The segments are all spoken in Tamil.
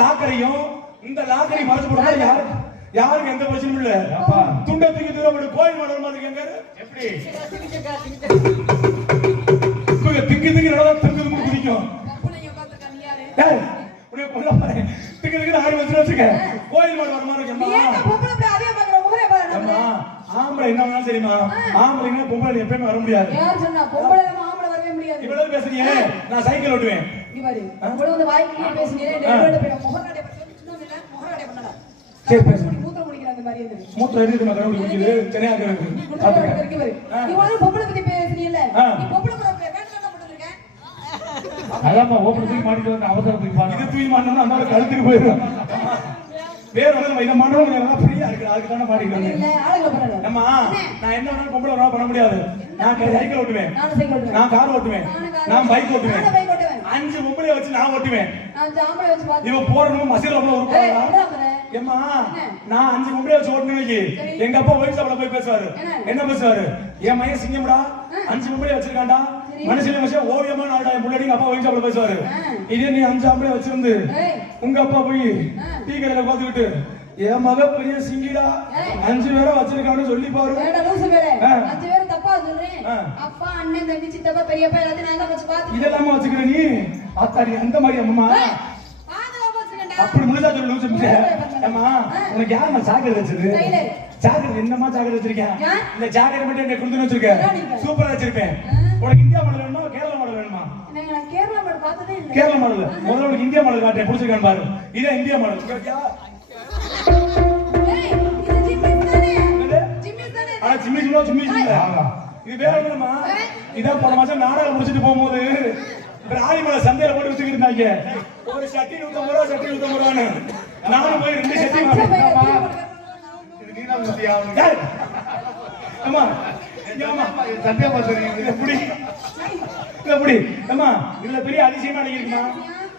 லாக்கரையும் இந்த லாக்கரை மறைச்சு போடுறது யாருக்கு எந்த பிரச்சனையும் இல்ல. துண்டை தூக்கி தூரம் கோயில் மாடல் மாதிரி எங்க எப்படி திங்கு திங்கு நடந்தா திங்கு திங்கு குதிக்கும். திங்கு திங்கு ஆறு வச்சுக்க கோயில் மாடல் வர மாதிரி ஆம்பளை என்ன வேணாலும் சரிமா. ஆம்பளைங்க பொம்பளை எப்பயுமே வர முடியாது. இவ்வளவு பேசுறீங்க நான் சைக்கிள் ஓட்டுவேன். மூத்திரம் இருக்கு மக்கள் குடிக்குது தனியா அதாம்மா ஓப்பன் தூக்கி மாட்டிட்டு வந்து அவசரத்துக்கு இது தூக்கி மாட்டோம்னா அந்த கழுத்துக்கு போயிடும். வேற ஒண்ணு இதை மாட்டோம் ஃப்ரீயா இருக்கு அதுக்கு தானே மாட்டிட்டு நம்ம நான் என்ன வேணாலும் பொம்பளை வேணாலும் பண்ண முடியாது. நான் சைக்கிள் ஓட்டுவேன், நான் கார் ஓட்டுவேன், நான் பைக் ஓட்டுவேன். 5 பொம்பளைய வச்சு நான் ஓட்டுவேன். இவன் போறணும் மசில ஏமா நான் 5 பொம்பளைய வச்சு ஓட்டுனேன். எங்க அப்பா ஒயிட் ஷாப்ல போய் பேசுவாரு. என்ன பேசுவாரு? என் மையன் சிங்கம்டா 5 பொம்பளைய வச்சிருக்காண்டா மனுஷன் மனுஷன் ஓவியமா நாடா முன்னாடி அப்பா ஒயிட் ஷாப்ல பேசுவாரு. இதே நீ 5 பொம்பளைய வச்சிருந்து உங்க அப்பா போய் டீ கடையில உட்காந்துக்கிட்டு என் மக பெரிய சிங்கிடா 5 பேரை வச்சிருக்கான்னு சொல்லி பாரு. 5 பேரை தப்பா சொல்றேன். அப்பா அண்ணன் தம்பி சித்தப்பா பெரியப்பா எல்லாத்தையும் நான் தான் வச்சு பாத்து இதெல்லாம் வச்சுக்கிற நீ அத்தாடி அந்த மாதிரி அம்மா அப்படி முழுதா சொல்லு. அம்மா உனக்கு யாரம்மா சாக்கடை வச்சது? சாக்கடை என்னமா சாக்கடை வச்சிருக்கேன்? இந்த சாக்கடை மட்டும் என்ன கொடுத்து வச்சிருக்கேன். சூப்பரா வச்சிருப்பேன். உனக்கு இந்தியா மாடல் வேணுமா கேரளா மாடல் வேணுமா? நான் கேரளா மாடல் பார்த்ததே இல்ல. கேரளா மாடல் முதல்ல உனக்கு இந்தியா மாடல் காட்டேன் புடிச்சிருக்கான்னு பாரு. இதே இந்தியா மாடல் இது வேற ஒண்ணுமா? இதான் போன மாசம் நாடகம் முடிச்சிட்டு போகும்போது ராணிமலை சந்தையில போட்டு வச்சுக்கிட்டு இருந்தாங்க. ஒரு சட்டி 150 ரூபா சட்டி 150 ரூபான்னு நானும் போய் 2 சட்டி இதுல பெரிய அதிசயமா இருக்குமா?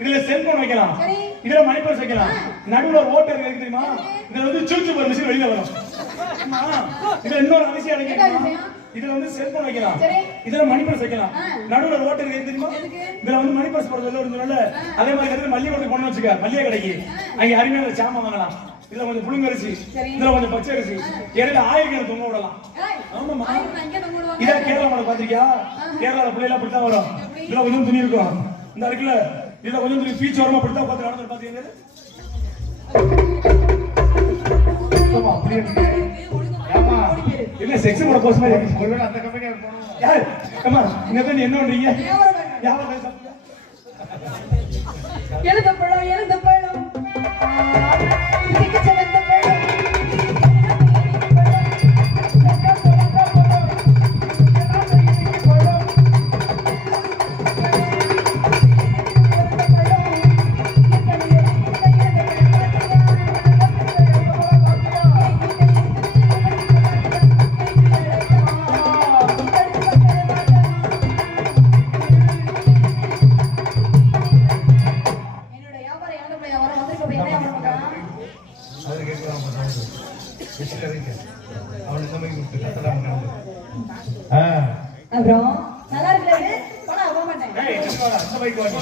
இதுல செல்போன் வைக்கலாம், இதுல மணிப்பர்ஸ் வைக்கலாம், நடுவுல ஓட்டர் இருக்கு தெரியுமா? இதுல வந்து சூச்சு ஒரு மிஷின் வெளியில வரும். இதுல இன்னொரு அதிசயம் இருக்கு. இதுல வந்து செல்போன் வைக்கலாம், இதுல மணிப்பர்ஸ் வைக்கலாம், நடுவுல ஓட்டர் இருக்கு தெரியுமா? இதுல வந்து மணிப்பர்ஸ் போடுறது வருதுனால அதே மாதிரி இருக்கு. மல்லிகை கொண்டு கொண்டு வச்சுக்க மல்லிகை கடைக்கு அங்க அருமையான சாமான் வாங்கலாம். இதுல கொஞ்சம் புழுங்கரிசி, இதுல கொஞ்சம் பச்சை அரிசி, இடையில ஆயிரம் தொங்க விடலாம். ஆமாமா இதான் கேரளா மாடல் பாத்திருக்கியா? கேரளால பிள்ளைல அப்படித்தான் வரும். இதுல கொஞ்சம் துணி இருக்கும். இந்த இருக்குல்ல இதுல கொஞ்சம் துணி பீச் வரமா அப்படித்தான் பார்த்து நடந்து பாத்தீங்க. இல்ல செக்ஸ் போட போஸ் மாதிரி அந்த கம்பெனி யார் அம்மா என்ன பண்றீங்க? எழுத பழம் எழுத பழம் அப்புறம் நல்லா இருக்குல்ல? போனா போக மாட்டேன். அந்த பைக் வாங்கி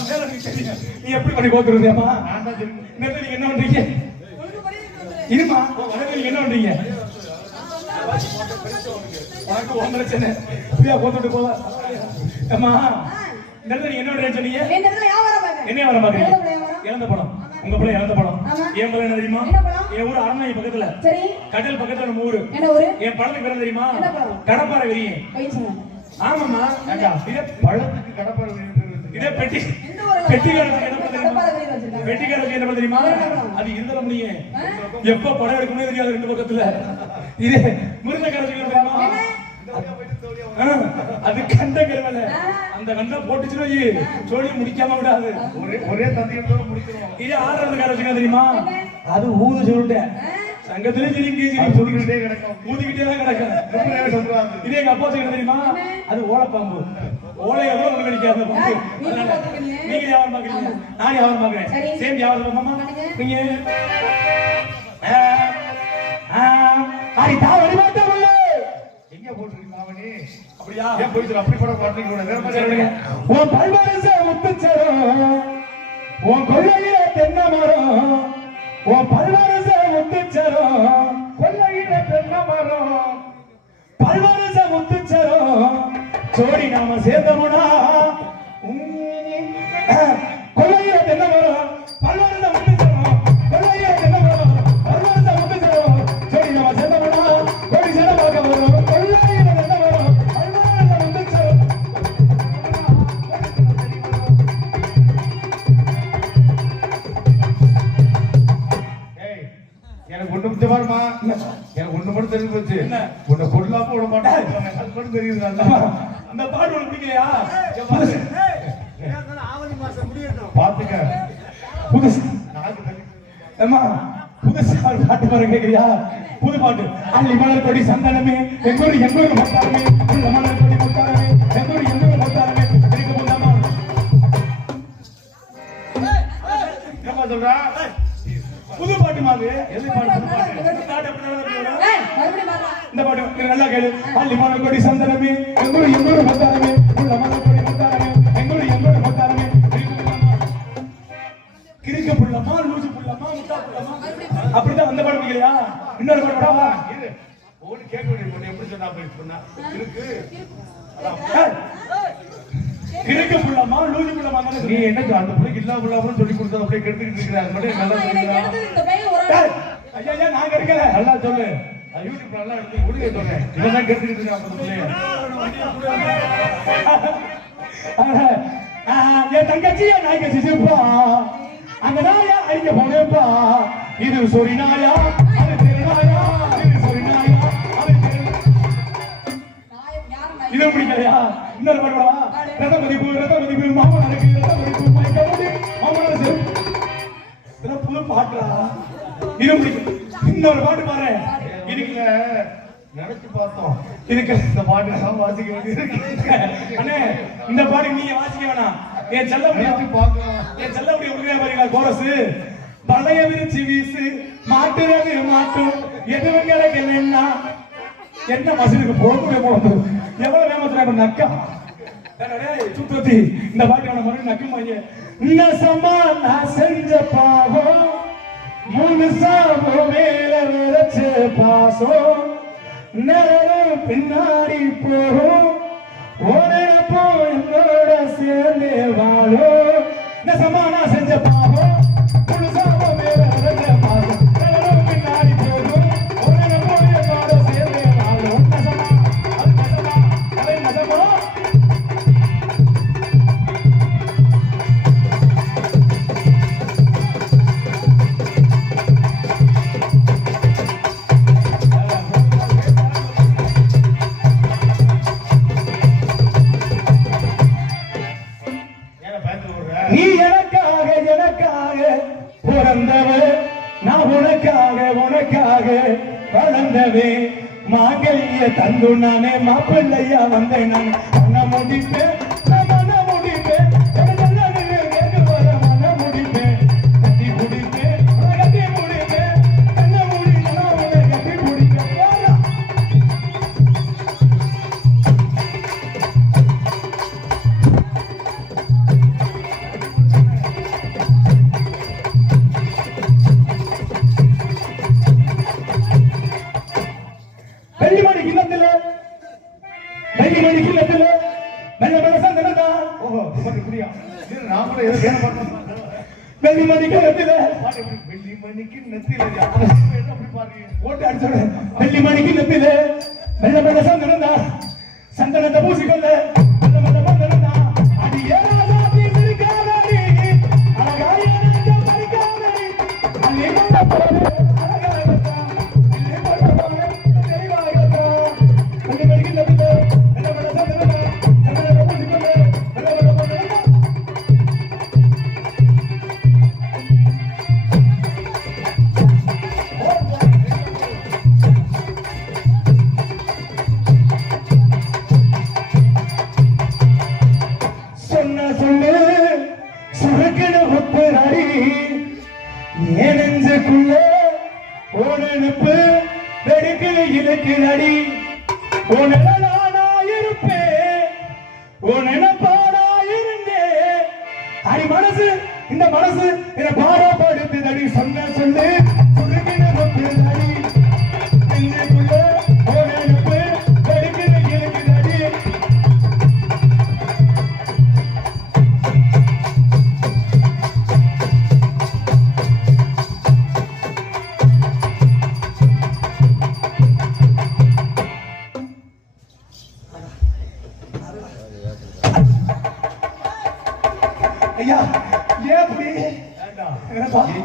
நீ எப்படி பண்ணி போத்துறீங்கம்மா? நான் தான் நீங்க என்ன பண்றீங்க? இருமா நீங்க என்ன பண்றீங்க? உனக்கு ஒன்றரை சென்னை இப்படியா போத்துட்டு போவா அம்மா. நீங்க என்ன பண்றீங்க சொன்னீங்க? என்ன வர பாக்குறீங்க? இழந்த படம். உங்க பிள்ளை இழந்த படம். என் பிள்ளை என்ன தெரியுமா? என் ஊர் அரண்மனை பக்கத்துல கடல் பக்கத்துல நம்ம ஊரு. என் படத்துக்கு பேர் தெரியுமா? கடப்பாறை வெறியன். ஆமாமா இதே பழத்துக்கு கடப்பாறை இதே பெட்டிக்காரத்துக்கு என்ன தெரியுமா? அது இருந்தல முடியும். எப்ப படம் எடுக்கணும்னே தெரியாது 2 பக்கத்துல. இதே முருங்கைக்காரத்துக்கு தெரியுமா? அது கண்ட கருவல அந்த கண்ட போட்டுச்சுன்னு சொல்லி முடிக்காம விடாது. ஒரே தந்தையோட முடிச்சிருவோம். இது ஆடுறது காரத்துக்கு தெரியுமா? அது ஊது சொல்லிட்டேன். சங்கத்திலே ஊதிக்கிட்டே கிடக்கும், ஊதிக்கிட்டே தான் கிடக்கும். இதே எங்க அப்பா சொல்ல தெரியுமா? அது ஓலைப்பாம்பு. ஓலையை கூட ஒண்ணு கிடைக்காது பாம்பு. நீங்க வியாபாரம் பாக்குறீங்க, நான் வியாபாரம் பாக்குறேன். சேம் வியாபாரம் மாமா. நீங்க எங்க போட்டுருக்கீங்க மாமனி? அப்படியா? ஏன் போயிட்டு அப்படி கூட பாட்டுக்கு கூட வேற மாதிரி சொல்லுங்க. உன் பல்வரச முத்துச்சரம் உன் கொள்ளையில தென்னை மரம் ஓ பல்வரச முத்துச்சரம் கொல்லையில தென்னை மரம் பல்வரச முத்துச்சரம் சோடி நாம சேர்ந்தமுனா கொல்லையில தென்னை மரம் பல்வரச முத்துச்சரம் கொல்லையில தென்னை மரம் பல்வரச முத்துச்சரம் சோடி நாம சேர்ந்தமுனா கோடி சேர பார்க்க வரும் கொல்லையில தென்னை மரம் பல்வரச முத்துச்சரம் எனக்கு ஒண்ணு முக்கிய பாருமா எனக்கு ஒண்ணு மட்டும் தெரிஞ்சு போச்சு உன்னை கொல்லாம விட மாட்டேன் அது மட்டும் தெரியுது அந்த பாட்டு உனக்கு பிடிக்கலையா பாத்துக்க புதுசு அம்மா புதுசா ஒரு பாட்டு பாருங்க கேக்குறியா புது பாட்டு அள்ளி மலர் கொடி சந்தனமே எங்கூர் மத்தாரமே உள்ள மலர் கொடி மத்தாரமே எங்கூர் மத்தாரமே இருக்க போதாமா என்னமா சொல்றா புது பாட்டு மாதிரி எது பாட்டு புது பாட்டு இந்த பாட்டு எப்படி வரும்? மறுபடியும் பாடுறா. இந்த பாட்டு நீ நல்லா கேளு அள்ளி மலர் கொடி சந்தனமே எங்கூர் மத்தாரமே உள்ள மலர் கொடி மத்தாரமே எங்கூர் மத்தாரமே கிறுக்க புள்ளமா லூசு புள்ளமா முட்டா புள்ளமா அப்படிதான் அந்த பாட்டு பிடிக்கலையா இன்னொரு பாட்டு பாடவா இரு ஓடி கேட்க வேண்டிய பொண்ணு எப்படி சொன்னா போய் சொன்னா இருக்கு கிறுக்க புள்ளமா லூசு புள்ளமா நீ என்ன அந்த பிள்ளைக்கு இல்லா புள்ளாம சொல்லி கொடுத்தா அப்படியே கெடுத்துக்கிட்டு இருக்கிற அது மட்டும் நல்லா ஆமா, எனக்கு சொல்லுங்க எடுத்தது இந்த பையன் ஒரு ஆள். ஐயா நாங்க இருக்கல நல்லா சொல்லு அது யூடியூப் நல்லா எடுத்து முடிய சொல்றேன் இவன் கெடுத்துக்கிட்டு இருக்கான் அந்த பிள்ளைய என் தங்கச்சியா நாய்க்கு சிசுப்பா அந்த நாயா அடிக்க போனேப்பா இது சொரி நாயா அது தெரு நாயா இது சொரி நாயா அது தெரு நாயம் யார் நாயம்? இது பிடிக்கலையா இன்னொரு பாட்டு பாடவா ரத மதிப்பு மாமனாருக்கு ரத மதிப்பு மைக்கமுடி மாமனாருக்கு இதெல்லாம் புது பாட்டுடா இது பிடிக்கும் இன்னொரு பாட்டு பாரு இதுக்குல நினைச்சு பார்த்தோம் இதுக்கு இந்த பாட்டு எல்லாம் வாசிக்க வேண்டியது அண்ணே இந்த பாட்டு நீங்க வாசிக்க வேணாம் என் செல்ல நினைச்சு பார்க்கலாம் என் செல்லமுடிய உருவே பாருங்களா கோரஸ் பழைய விரிச்சு வீசு மாட்டுறது மாட்டும் எதுவும் கிடைக்கலன்னா என்ன மசனுக்கு போகுது எவ்வளவு வேமத்துல நக்கா சுத்தி இந்த பாட்டு அவன மறுபடியும் நக்குமாங்க நசமா நான் செஞ்ச பாவம் மூணு சாபம் மேல விளைச்ச பாசம் நேரம் பின்னாடி போகும் ஓடப்போ என்னோட சேர்ந்து வாழும் நசமா நான் செஞ்ச பாவம் மூணு சாபம் மேல விளைச்ச பாசம் நேரம் பின்னாடி போகும் ஓடப்போ என்னோட சேர்ந்து வாழும் நசமா அது நசமா நீ எனக்காக பிறந்தவன் நான் உனக்காக வளர்ந்தவே மாங்கல்ய தந்து நானே மாப்பிள்ளையா வந்தேன் நான் மன முடிப்பேன் மன முடிப்பேன் கட்டி முடிப்பேன் கண்ண மூடி நான் உன்னை கட்டி முடிப்பேன் வெள்ளிமணி கிண்ணத்துல மெல்ல மெல்ல சந்தனதா ஓஹோ பாட்டு புரியா இது நாமளே ஏதோ வேற பாட்டு வெள்ளிமணி கிண்ணத்துல வெள்ளி மணிக்கு நெத்தில அப்படி பாருங்க ஓட்டு அடிச்சோட வெள்ளிமணி கிண்ணத்துல மெல்ல மெல்ல சந்தனதா சந்தனத்தை பூசிக்கொள்ள மெல்ல மெல்ல சந்தனதா அடி ஏராசா பேசிருக்காதடி அழகாய நெஞ்சம் பறிக்காதடி அள்ளி கொண்ட போது அழகாகத்தா இல்லை கொண்ட போது தெளிவாகத்தா வெள்ளிமணி கிண்ணத்துல மெல்ல மெல்ல சந்தனதா சந்தனத்தை பூசிக்கொள்ள மெல்ல மெல்ல சந்தனதா சொன்ன சொல்லு சுருக்கின ஒப்புராடி ஏன் நெஞ்சுக்குள்ள ஓ நினைப்பு வெடிக்கிற இலக்கினடி ஓ நிழலானா இருப்பேன் ஓ நினைப்பானா இருந்தே அடி மனசு இந்த மனசு என்ன பாரா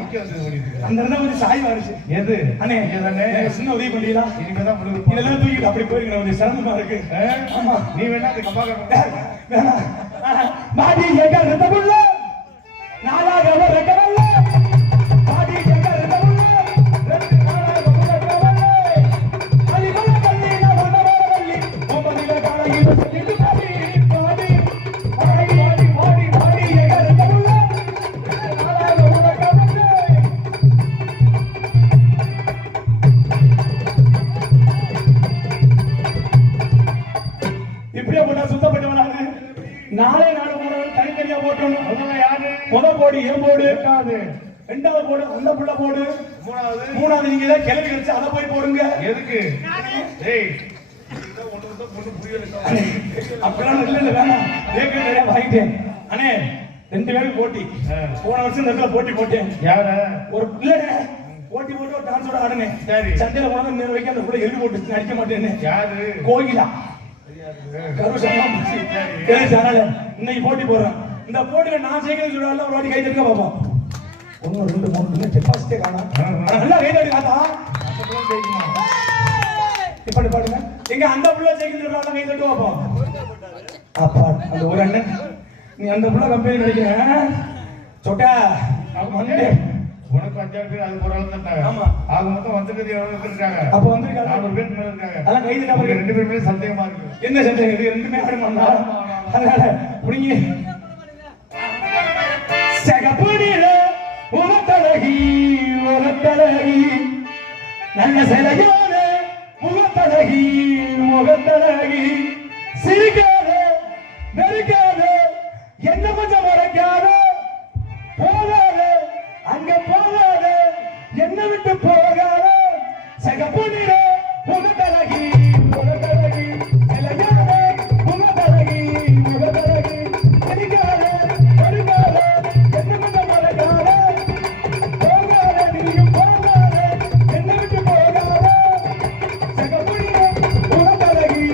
இங்க வந்து ஓடிட்டு அந்த இருந்தா கொஞ்சம் சாய் வாரிசு எது அண்ணே தானே சின்ன உதவி பண்ணீங்களா இனிமேதான் முடிவு இதெல்லாம் தூக்கிட்டு அப்படி போயிருக்கேன் கொஞ்சம் சிரமமா இருக்கு ஆமா நீ வேணா அது கப்பாக்க வேணாம் மாடி எங்க ரத்தமுள்ள நாளாக ரக்கவல்ல மாடி எங்க ரத்தமுள்ள ரெண்டு நாளாக ரக்கவல்ல அலிமல கல்லின வனவரவல்லி ஒன்பதில காலையில் சொல்லிட்டு மாடி மாடி மாடி மாடி மாடி எங்க ரத்தமுள்ள ரெண்டு நாளாக ரக்கவல்ல இப்படியே போட்டா சுத்தப்பட்டவனாங்க நாளே நாடு தனித்தனியா போட்டணும் முத போடு ஏன் போடு ரெண்டாவது போடு அந்த புள்ள போடு மூணாவது நீங்க ஏதாவது கிளம்பி வச்சு அதை போய் போடுங்க எதுக்கு அப்படிலாம் இல்ல வேணாம் ஏற்கனவே வாங்கிட்டேன் அண்ணே 2 பேருக்கு போட்டி போன வருஷம் இந்த இடத்துல போட்டி போட்டேன் யார ஒரு பிள்ளை போட்டி போட்டு ஒரு டான்ஸோட ஆடுனேன் சரி சந்தையில போனா நேரம் வரைக்கும் அந்த பிள்ளை எழுதி போட்டு நடிக்க மாட்டேன்னு யாரு கோயிலா இன்னைக்கு போட்டி போடுறேன் இந்த போட்டியில நான் ஜெயிக்கிறது சொல்றாங்க ஒரு வாட்டி கை தட்டுக்க பாப்போம் 1 2 3 கெப்பாசிட்டியே காணோம் நல்லா கை தட்டி காத்தா இப்ப பாருங்க எங்க அந்த புள்ள ஜெயிக்கிறது சொல்றாங்க கை தட்டு பாப்போம் அப்பா அந்த ஒரு அண்ணன் நீ அந்த புள்ள கம்பெனி நினைக்கிறேன் சொட்டா வந்து உனக்கு 5 பேர் அது ஒரு ஆள் தான் ஆமா ஆக மொத்தம் வந்துட்டு எவ்வளவு இருக்காங்க அப்ப வந்து 400 பேர் மேல இருக்காங்க அதான் கை தட்டாம 2 பேருமே சந்தேகமா இருக்கு என்ன சந்தேகம் இது ரெண்டுமே ஆடுமா அதனால புடிங்க சகப்புடில உனத்தழகி நல்ல சிலையான முகத்தழகி முகத்தழகி சிரிக்காத நெருக்காத என்ன கொஞ்சம் மறக்காத போகாத அங்க போகாத என்ன விட்டு போகாத சகப்புடில உனத்தழகி சிலையான முகத்தழகி சிரிக்காத நெருக்காத என்ன கொஞ்சம் மறக்காத போகாத நீயும் போகாத என்ன விட்டு போகாத சகப்புடில உனத்தழகி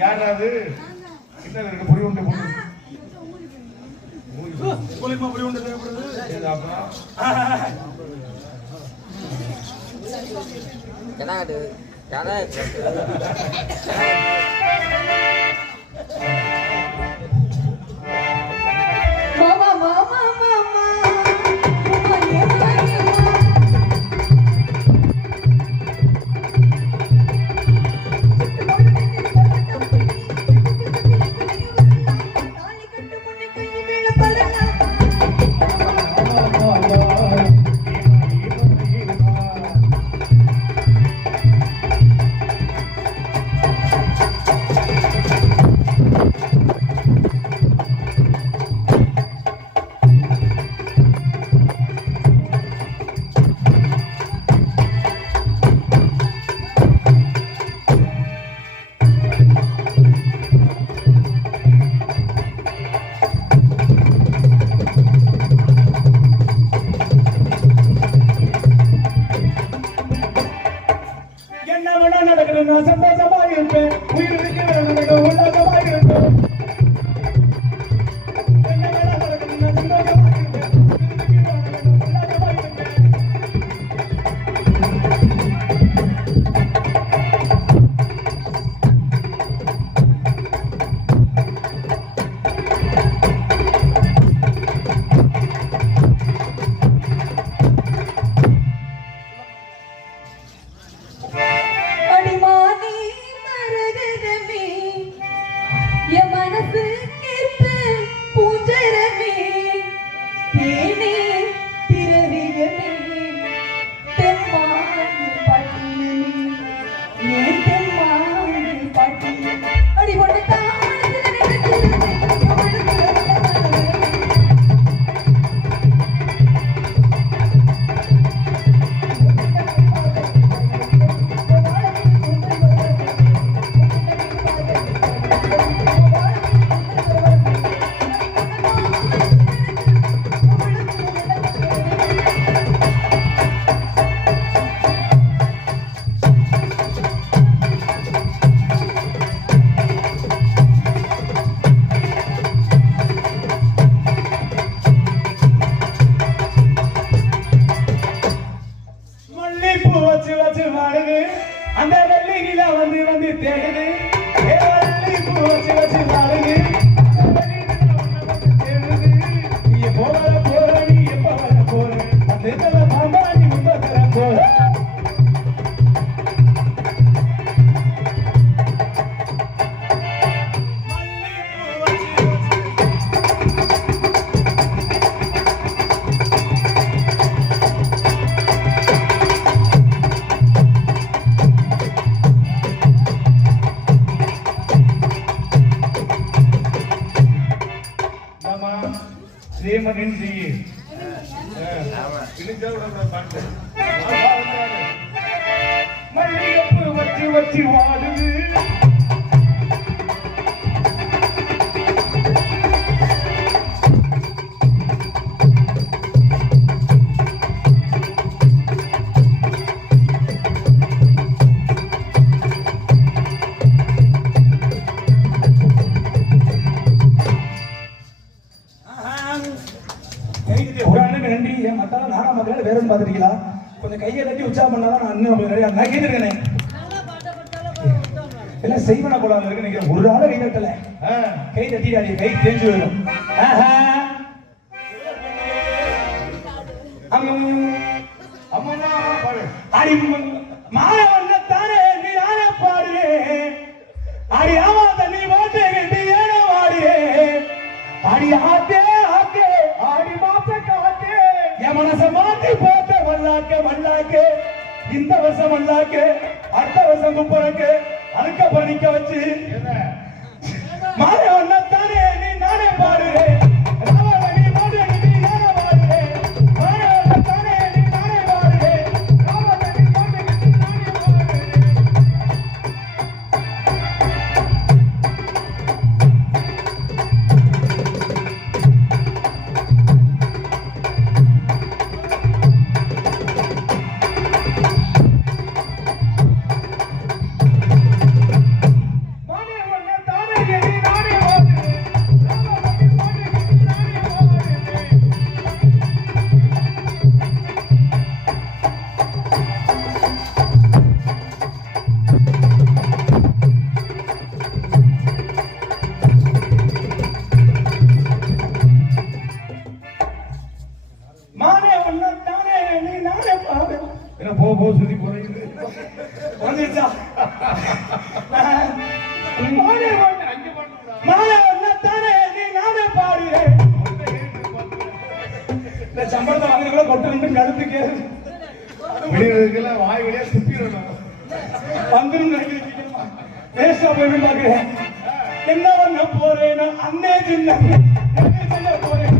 யாராவது என்ன இருக்கு புரி உண்டு மூலியமா புரி உண்டு தேவைப்படுது ஜனாடு ஜனாடு மாமா மாமா மாமா நான் சந்தோஷமா இருப்பேன் உயிர் இருக்கிற உல்லாசமா இருப்பேன் என்ன வேணா நடக்கணும் நான் சந்தோஷமா இருப்பேன் உல்லாசமா இருப்பேன் அடிமானி மரகதமே யமன ஆடுது அந்த வெள்ளி நிலா வந்து வந்து தேடுது வள்ளி பூ வச்சு வச்சு ஆடுது தேடுது நீ எப்போ வர போற நீ எப்போ வர போற அந்த பாம்பா நீ முன்ப தர போற மல்லிகைப்பூ வச்சு வச்சு வாடுது ஒரு அண்ணனுக்கு நன்றி என் மத்தால நானா மக்கள் வேற ஒன்று பார்த்துட்டீங்களா கொஞ்சம் கையை தட்டி உற்சாகம் பண்ணாதான் நான் அண்ணன் நிறைய நான் கேட்டிருக்கேனே எல்லாம் செய்வன போலாம இருக்கு நினைக்கிறேன் ஒரு ஆளை கை தட்டல கை தட்டிடாடி கை தேஞ்சு வரும் அடி மாய வண்ணத்தானே நீ நானே பாடுறே அடி ஆமாத நீ வாட்டே கட்டி ஏன வாடியே அடி ஆத்தே ஆத்தே ஆடி மாத்த காத்தே என் மனச மாத்தி போட்ட வல்லாக்கே வல்லாக்கே இந்த வருஷம் வல்லாக்கே அடுத்த வருஷம் குப்பறக்கு அழுக்க பண்ணிக்க வச்சு மாய வண்ணத்தானே நீ நானே பாடுறே சம்பளத்தை வாங்குறதுக்குள்ள கொட்டு கழுத்துக்கு வெளியில வாய் வழியா சுத்திடணும் வந்துடும் நினைக்கிறேன் பேச போய் பாக்குறேன் என்ன பண்ண போறேன் அண்ணே சின்ன போறேன்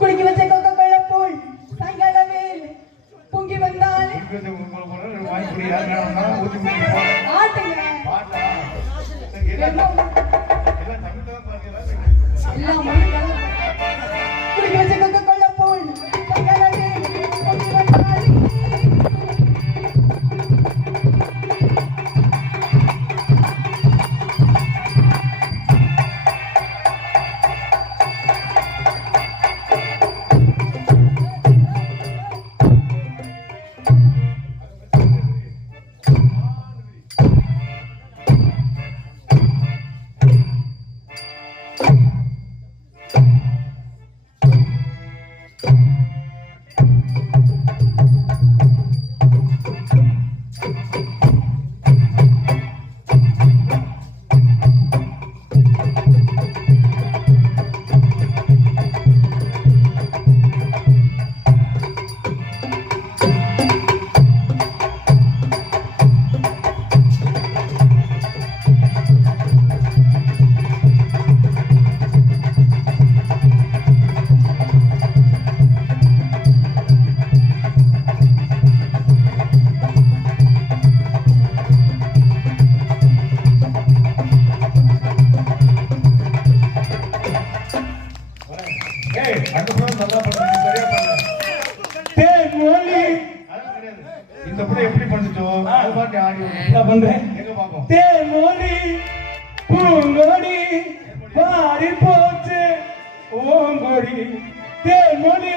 குடிக்க வச்ச கொக்கோ கோலா போல் சாயங்காலவேல் பொங்கி வந்தால் ஆட்டுங்க குடிக்க வச்ச கொக்கோ கோலா போல் சாயங்காலவேல் பொங்கி வந்தால் ஏய் அந்த படம் நல்லா பண்ணுங்க சரியா பண்ணல தேன்மொழி அதெல்லாம் கிடையாது இந்த படம் எப்படி பண்ணுச்சோ அது பாட்டு ஆடி என்ன பண்றேன் எங்க பாப்போம் தேன்மொழி பூங்கொடி பாடி போச்சு ஓங்கொடி தேன்மொழி